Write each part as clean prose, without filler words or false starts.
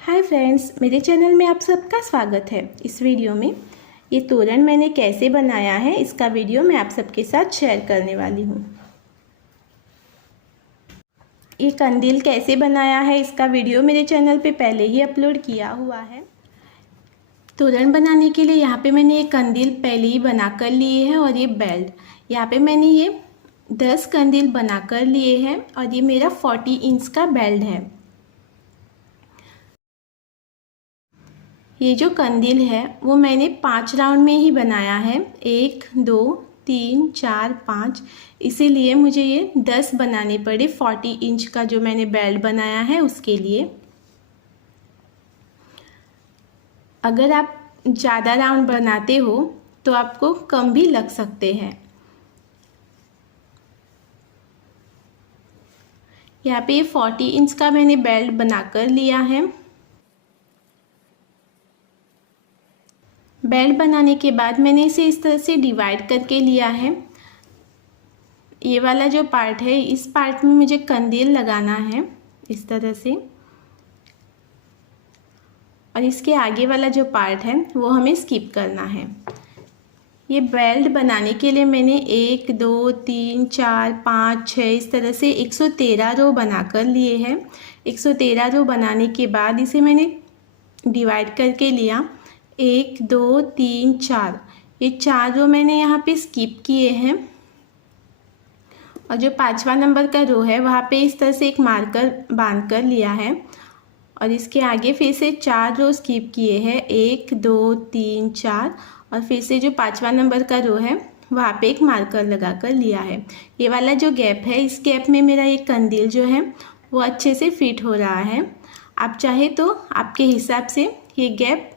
Hi friends, मेरे channel में आप सबका स्वागत है। इस वीडियो में ये तोरण मैंने कैसे बनाया है इसका वीडियो मैं आप सबके साथ शेयर करने वाली हूँ। ये कंदील कैसे बनाया है इसका वीडियो मेरे चैनल पे पहले ही अपलोड किया हुआ है। तोरण बनाने के लिए यहाँ पे मैंने ये कंदील पहले ही बना कर लिए हैं और ये बेल्ट यहाँ पे मैंने ये 10 कंदील बना कर लिए हैं और ये मेरा 40 इंच का बेल्ट है। ये जो कंदील है वो मैंने 5 राउंड में ही बनाया है, 1 2 3 4 5, इसीलिए मुझे ये 10 बनाने पड़े 40 इंच का जो मैंने बेल्ट बनाया है उसके लिए। अगर आप ज़्यादा राउंड बनाते हो तो आपको कम भी लग सकते हैं। यहाँ पे 40 इंच का मैंने बेल्ट बना कर लिया है। बेल्ट बनाने के बाद मैंने इसे इस तरह से डिवाइड करके लिया है। ये वाला जो पार्ट है इस पार्ट में मुझे कंदील लगाना है इस तरह से, और इसके आगे वाला जो पार्ट है वो हमें स्किप करना है। ये बेल्ट बनाने के लिए मैंने 1 2 3 4 5 6 इस तरह से 113 रो बना कर लिए हैं। 113 रो बनाने के बाद इसे मैंने डिवाइड करके लिया, 1 2 3 4, ये 4 रो मैंने यहाँ पे स्किप किए हैं और जो 5वां नंबर का रो है वहाँ पे इस तरह से एक मार्कर बांध कर लिया है और इसके आगे फिर से 4 रो स्किप किए हैं, 1 2 3 4, और फिर से जो 5वां नंबर का रो है वहाँ पे एक मार्कर लगा कर लिया है। ये वाला जो गैप है इस गैप में मेरा ये कंदील जो है वो अच्छे से फिट हो रहा है। आप चाहे तो आपके हिसाब से ये गैप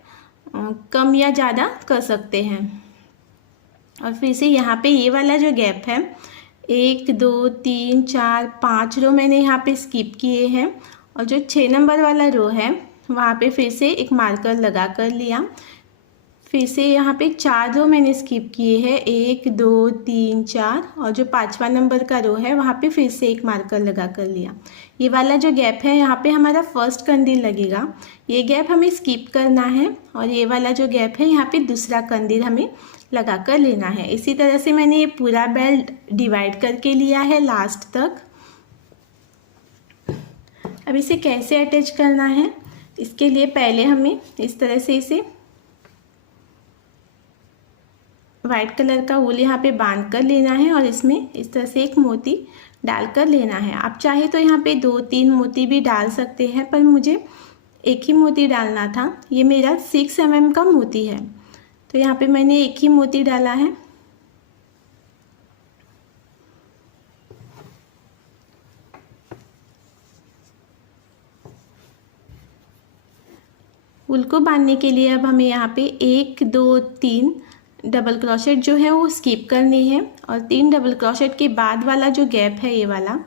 कम या ज़्यादा कर सकते हैं। और फिर से यहाँ पे ये वाला जो गैप है 1 2 3 4 5 रो मैंने यहाँ पे स्किप किए हैं और जो 6 नंबर वाला रो है वहाँ पे फिर से एक मार्कर लगा कर लिया। फिर से यहाँ पे 4 रो मैंने स्किप किए हैं, 1 2 3 4, और जो 5वां नंबर का रो है वहाँ पे फिर से एक मार्कर लगा कर लिया। ये वाला जो गैप है यहाँ पे हमारा फर्स्ट कंदील लगेगा, ये गैप हमें स्किप करना है, और ये वाला जो गैप है यहाँ पे दूसरा कंदील हमें लगा कर लेना है। इसी तरह से मैंने ये पूरा बेल्ट डिवाइड करके लिया है लास्ट तक। अब इसे कैसे अटैच करना है इसके लिए पहले हमें इस तरह से इसे वाइट कलर का वूल यहाँ पे बांध कर लेना है और इसमें इस तरह से एक मोती डाल कर लेना है। आप चाहे तो यहाँ पे 2-3 मोती भी डाल सकते हैं, पर मुझे एक ही मोती डालना था। ये मेरा 6 mm का मोती है तो यहाँ पे मैंने एक ही मोती डाला है। वूल को बांधने के लिए अब हमें यहाँ पे 1 2 3 डबल क्रोशेट जो है वो स्किप करनी है, और 3 डबल क्रोशेट के बाद वाला जो गैप है ये वाला,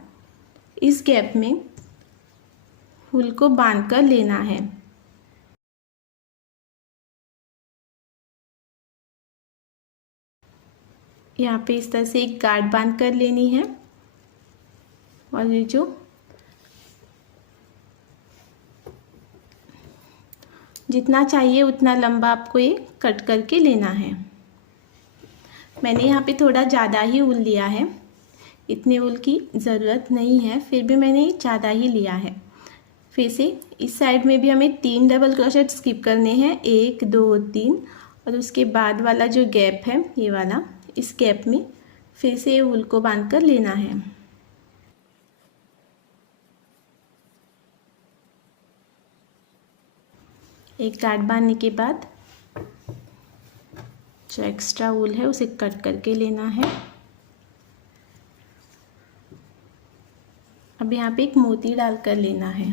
इस गैप में वूल को बांध कर लेना है। यहाँ पे इस तरह से एक गार्ड बांध कर लेनी है और ये जो जितना चाहिए उतना लंबा आपको ये कट करके लेना है। मैंने यहाँ पे थोड़ा ज़्यादा ही ऊल लिया है, इतने ऊल की ज़रूरत नहीं है, फिर भी मैंने ज़्यादा ही लिया है। फिर से इस साइड में भी हमें 3 डबल क्रोशेट स्किप करने हैं, 1 2 3, और उसके बाद वाला जो गैप है ये वाला, इस गैप में फिर से ऊल को बांध कर लेना है। एक गांठ बांधने के बाद जो एक्स्ट्रा वूल है उसे कट करके लेना है। अब यहाँ पे एक मोती डाल कर लेना है।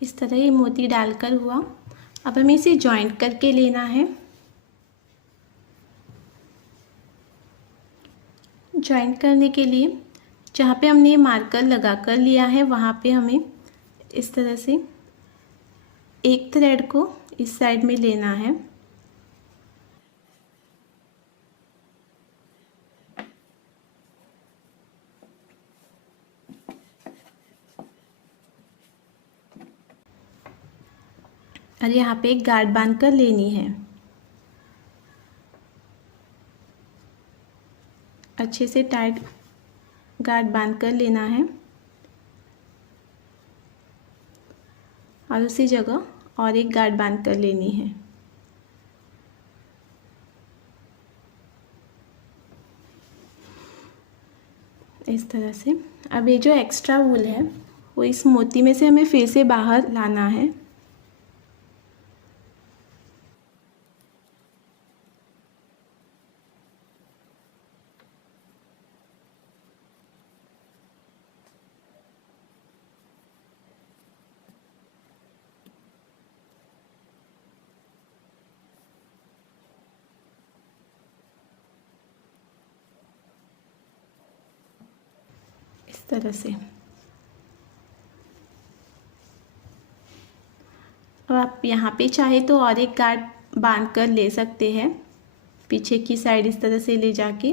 इस तरह ये मोती डालकर हुआ। अब हमें इसे जॉइंट करके लेना है। जॉइंट करने के लिए जहाँ पे हमने ये मार्कर लगा कर लिया है वहाँ पे हमें इस तरह से एक थ्रेड को इस साइड में लेना है और यहाँ पे एक गांठ बांध कर लेनी है। अच्छे से टाइट गांठ बांध कर लेना है और उसी जगह और एक गांठ बांध कर लेनी है। इस तरह से अब ये जो एक्स्ट्रा वूल है वो इस मोती में से हमें फिर से बाहर लाना है। इस तरह से अब आप यहाँ पे चाहे तो और एक गांठ बांध कर ले सकते हैं पीछे की साइड इस तरह से ले जाके।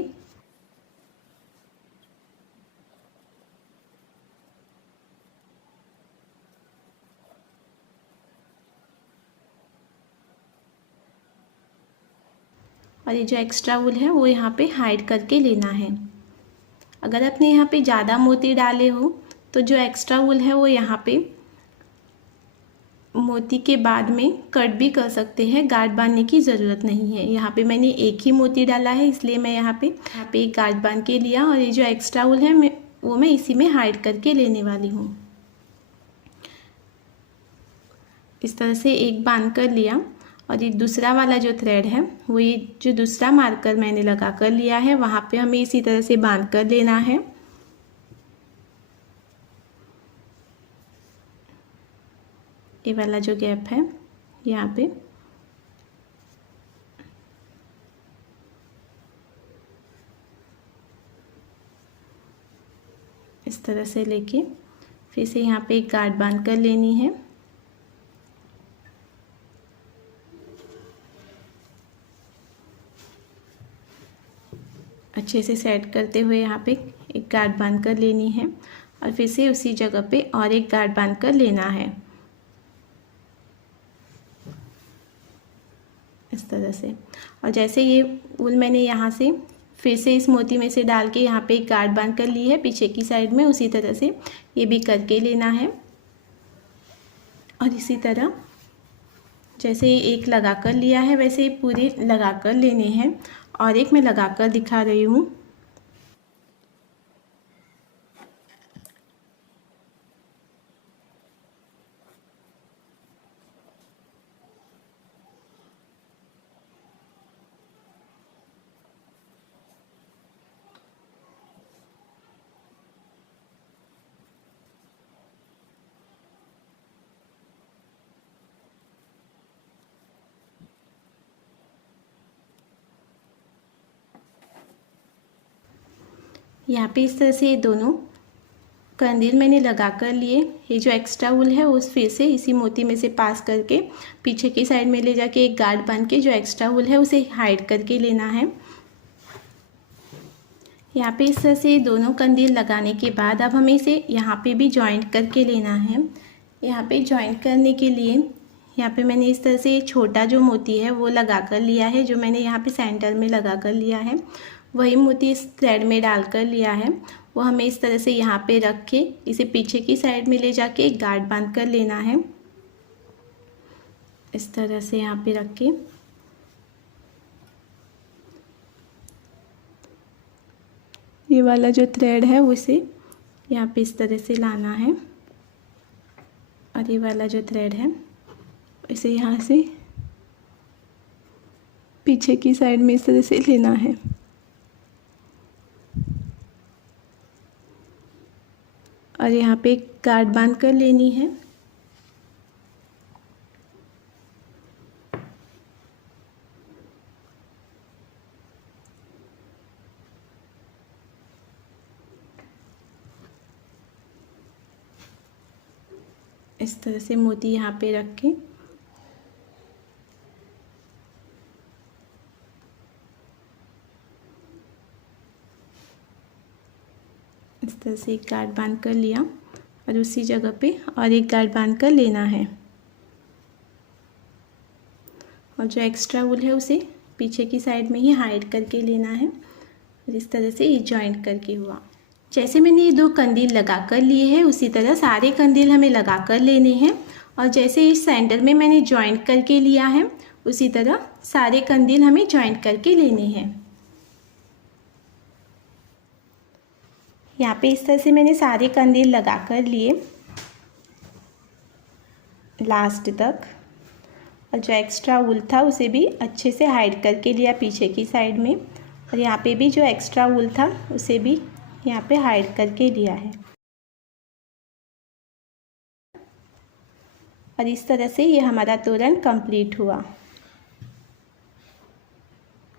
और ये जो एक्स्ट्रा वूल है वो यहाँ पे हाइड करके लेना है। अगर आपने यहाँ पे ज़्यादा मोती डाले हो तो जो एक्स्ट्रा वूल है वो यहाँ पे मोती के बाद में कट भी कर सकते हैं, गांठ बांधने की ज़रूरत नहीं है। यहाँ पे मैंने एक ही मोती डाला है इसलिए मैं यहाँ पे एक गांठ बांध के लिया और ये जो एक्स्ट्रा वूल है मैं इसी में हाइड करके लेने वाली हूँ। इस तरह से एक बांध कर लिया और ये दूसरा वाला जो थ्रेड है वो ये जो दूसरा मार्कर मैंने लगा कर लिया है वहाँ पे हमें इसी तरह से बांध कर लेना है। ये वाला जो गैप है यहाँ पे इस तरह से लेके फिर से यहाँ पे एक गांठ बांध कर लेनी है। अच्छे से सेट करते हुए यहाँ पे एक गांठ बांध कर लेनी है और फिर से उसी जगह पे और एक गांठ बांध कर लेना है इस तरह से। और जैसे ये वूल मैंने यहाँ से फिर से इस मोती में से डाल के यहाँ पे एक गांठ बांध कर ली है पीछे की साइड में, उसी तरह से ये भी करके लेना है। और इसी तरह जैसे एक लगा कर लिया है वैसे पूरे लगा कर लेने हैं और एक मैं लगा कर दिखा रही हूँ। यहाँ पे इस तरह से ये दोनों कंदील मैंने लगा कर लिए। ये जो एक्स्ट्रा वूल है उस फिर से इसी मोती में से पास करके पीछे की साइड में ले जाके एक गांठ बांध के जो एक्स्ट्रा वूल है उसे हाइड करके लेना है। यहाँ पे इस तरह से दोनों कंदील लगाने के बाद अब हमें इसे यहाँ पे भी जॉइंट करके लेना है। यहाँ पे जॉइंट करने के लिए यहाँ पे मैंने इस तरह से छोटा जो मोती है वो लगा कर लिया है, जो मैंने यहाँ पे सेंटर में लगा कर लिया है वही मोती इस थ्रेड में डाल कर लिया है। वो हमें इस तरह से यहाँ पे रख के इसे पीछे की साइड में ले जाके एक गांठ बांध कर लेना है। इस तरह से यहाँ पे रख के ये वाला जो थ्रेड है उसे यहाँ पे इस तरह से लाना है और ये वाला जो थ्रेड है इसे यहाँ से पीछे की साइड में इस तरह से लेना है। और यहाँ पे एक गांठ बांध कर लेनी है। इस तरह से मोती यहाँ पे रख के इस तरह से एक गांठ बांध कर लिया और उसी जगह पे और एक गांठ बांध कर लेना है और जो एक्स्ट्रा वूल है उसे पीछे की साइड में ही हाइड करके लेना है और इस तरह से ये जॉइंट करके हुआ। जैसे मैंने ये 2 कंदील लगा कर लिए हैं उसी तरह सारे कंदील हमें लगा कर लेने हैं और जैसे इस सेंटर में मैंने जॉइंट करके लिया है उसी तरह सारे कंदील हमें जॉइंट करके लेने हैं। यहाँ पे इस तरह से मैंने सारे कंदील लगा कर लिए लास्ट तक और जो एक्स्ट्रा वूल था उसे भी अच्छे से हाइड करके लिया पीछे की साइड में और यहाँ पे भी जो एक्स्ट्रा वूल था उसे भी यहाँ पे हाइड करके लिया है और इस तरह से ये हमारा तोरण कंप्लीट हुआ।